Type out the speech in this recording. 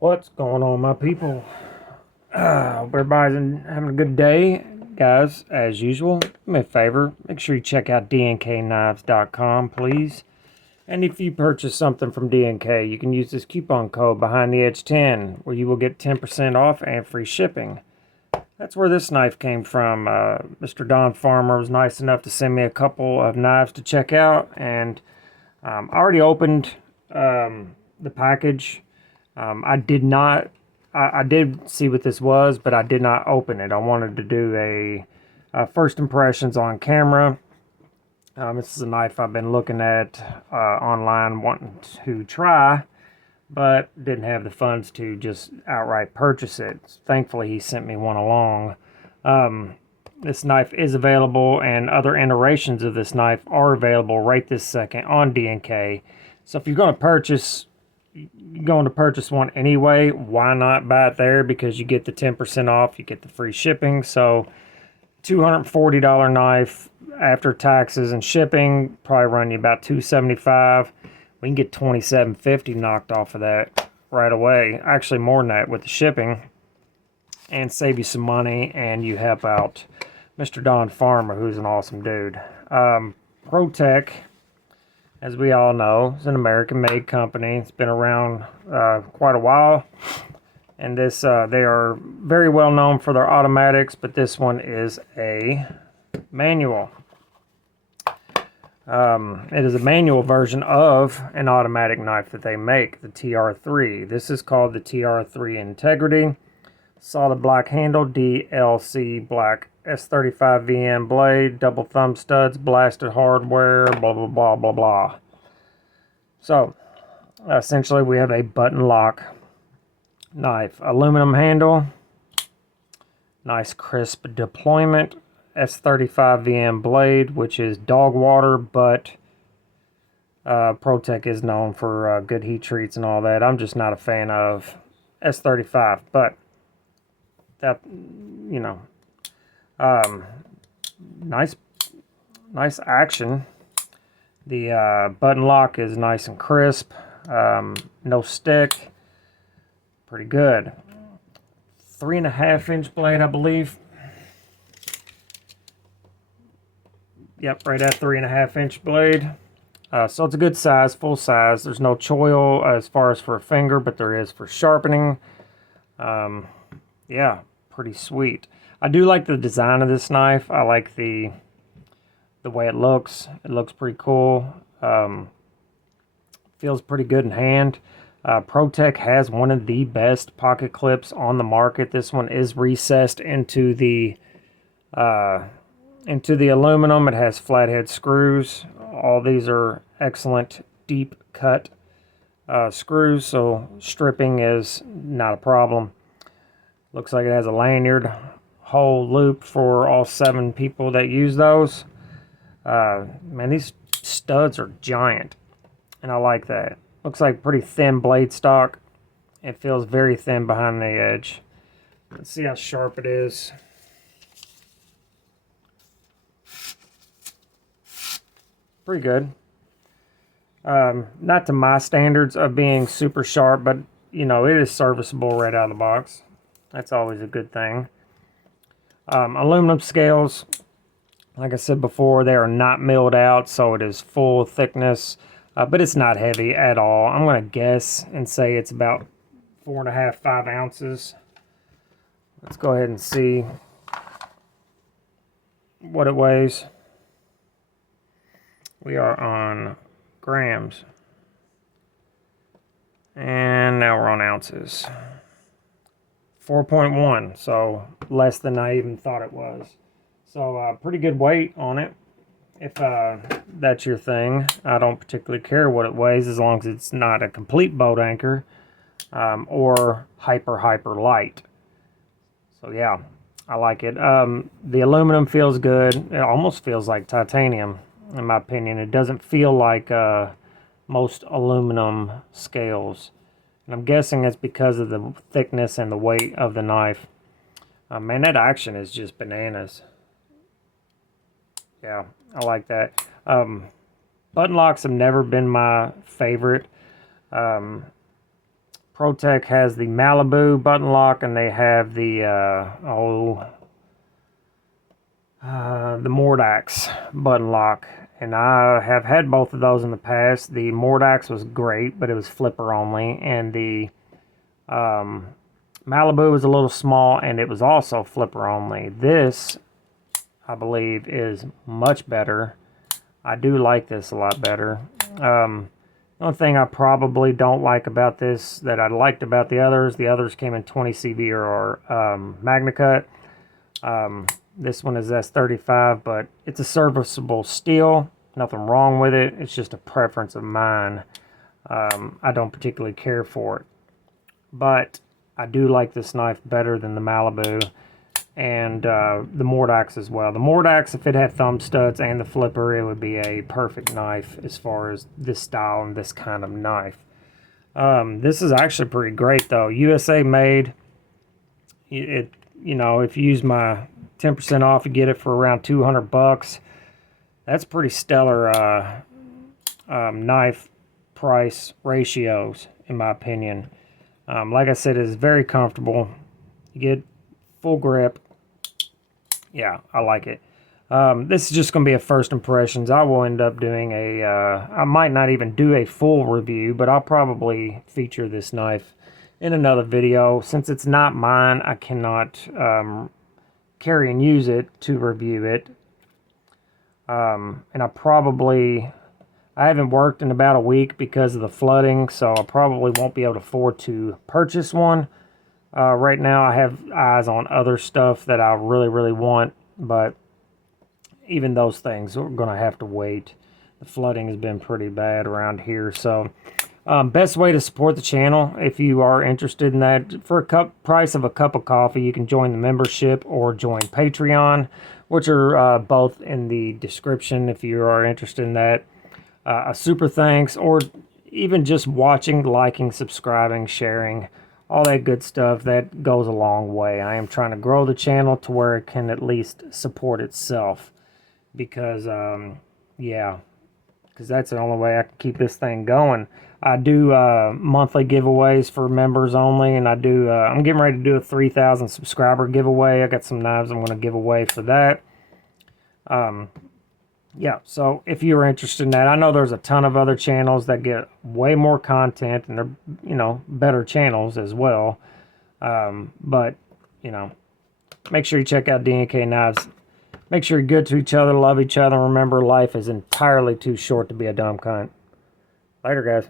What's going on, my people? Hope everybody's having a good day. Guys, as usual, do me a favor, make sure you check out DNKKnives.com, please. And if you purchase something from DNK, you can use this coupon code Behind the Edge 10, where you will get 10% off and free shipping. That's where this knife came from. Mr. Don Farmer was nice enough to send me a couple of knives to check out, and I already opened the package. I did not. I did see what this was, but I did not open it. I wanted to do a first impressions on camera. This is a knife I've been looking at online, wanting to try, but didn't have the funds to just outright purchase it. Thankfully, he sent me one along. This knife is available, and other iterations of this knife are available right this second on DNK. So if you're going to purchase one anyway, why not buy it there? Because you get the 10% off, you get the free shipping. So $240 knife after taxes and shipping probably run you about $275. We can get $27.50 knocked off of that right away. Actually more than that with the shipping, and save you some money, and you help out Mr. Don Farmer, who's an awesome dude. Protech, as we all know, is an American-made company. It's been around quite a while, and they are very well known for their automatics, but this one is a manual. It is a manual version of an automatic knife that they make, the TR3. This is called the TR3 Integrity. Solid black handle, DLC black S35 VM blade, double thumb studs, blasted hardware, blah, blah, blah, blah, blah. So, essentially we have a button lock knife. Aluminum handle, nice crisp deployment, S35 VM blade, which is dog water, but Protech is known for good heat treats and all that. I'm just not a fan of S35, but that, you know, nice action. The button lock is nice and crisp, no stick, pretty good. 3.5-inch blade, I believe. Yep, right at 3.5-inch blade. So it's a good size, full size. There's no choil as far as for a finger, but there is for sharpening. Yeah, pretty sweet. I do like the design of this knife. I like the way it looks. It looks pretty cool. Feels pretty good in hand. Protech has one of the best pocket clips on the market. This one is recessed into the aluminum. It has flathead screws. All these are excellent deep cut screws, so stripping is not a problem. Looks like it has a lanyard hole loop for all 7 people that use those. Man, these studs are giant, and I like that. Looks like pretty thin blade stock. It feels very thin behind the edge. Let's see how sharp it is. Pretty good. Not to my standards of being super sharp, but you know, it is serviceable right out of the box. That's always a good thing. Aluminum scales, like I said before, they are not milled out, so it is full thickness, but it's not heavy at all. I'm going to guess and say it's about 4.5, 5 ounces. Let's go ahead and see what it weighs. We are on grams, and now we're on ounces. 4.1, so less than I even thought it was. So pretty good weight on it. If that's your thing, I don't particularly care what it weighs as long as it's not a complete boat anchor or hyper light. So yeah, I like it. The aluminum feels good. It almost feels like titanium, in my opinion. It doesn't feel like most aluminum scales. And I'm guessing it's because of the thickness and the weight of the knife. Man, that action is just bananas. Yeah, I like that. Button locks have never been my favorite. Protech has the Malibu button lock, and they have the the Mordax button lock. And I have had both of those in the past. The Mordax was great, but it was flipper only, and the Malibu was a little small, and it was also flipper only. This, I believe, is much better. I do like this a lot better. The only thing I probably don't like about this that I liked about the others came in 20 CV or MagnaCut. This one is S35, but it's a serviceable steel. Nothing wrong with it. It's just a preference of mine. I don't particularly care for it. But I do like this knife better than the Malibu and the Mordax as well. The Mordax, if it had thumb studs and the flipper, it would be a perfect knife as far as this style and this kind of knife. This is actually pretty great though. USA made. You know, if you use my 10% off, you get it for around $200. That's pretty stellar knife price ratios, in my opinion. Like I said, it's very comfortable. You get full grip. Yeah, I like it. This is just going to be a first impressions. I will end up doing a, I might not even do a full review, but I'll probably feature this knife in another video. Since it's not mine, I cannot carry and use it to review it. And I haven't worked in about a week because of the flooding, so I probably won't be able to afford to purchase one. Right now I have eyes on other stuff that I really want, but even those things are going to have to wait. The flooding has been pretty bad around here, so best way to support the channel, if you are interested in that, for a price of a cup of coffee, you can join the membership or join Patreon, which are both in the description if you are interested in that. A super thanks, or even just watching, liking, subscribing, sharing, all that good stuff, that goes a long way. I am trying to grow the channel to where it can at least support itself, because yeah, because that's the only way I can keep this thing going. I do monthly giveaways for members only, and I'm getting ready to do a 3,000 subscriber giveaway. I got some knives I'm going to give away for that. Yeah, so if you're interested in that, I know there's a ton of other channels that get way more content, and they're, you know, better channels as well. But, you know, make sure you check out DNK Knives. Make sure you're good to each other, love each other. Remember, life is entirely too short to be a dumb cunt. Later, guys.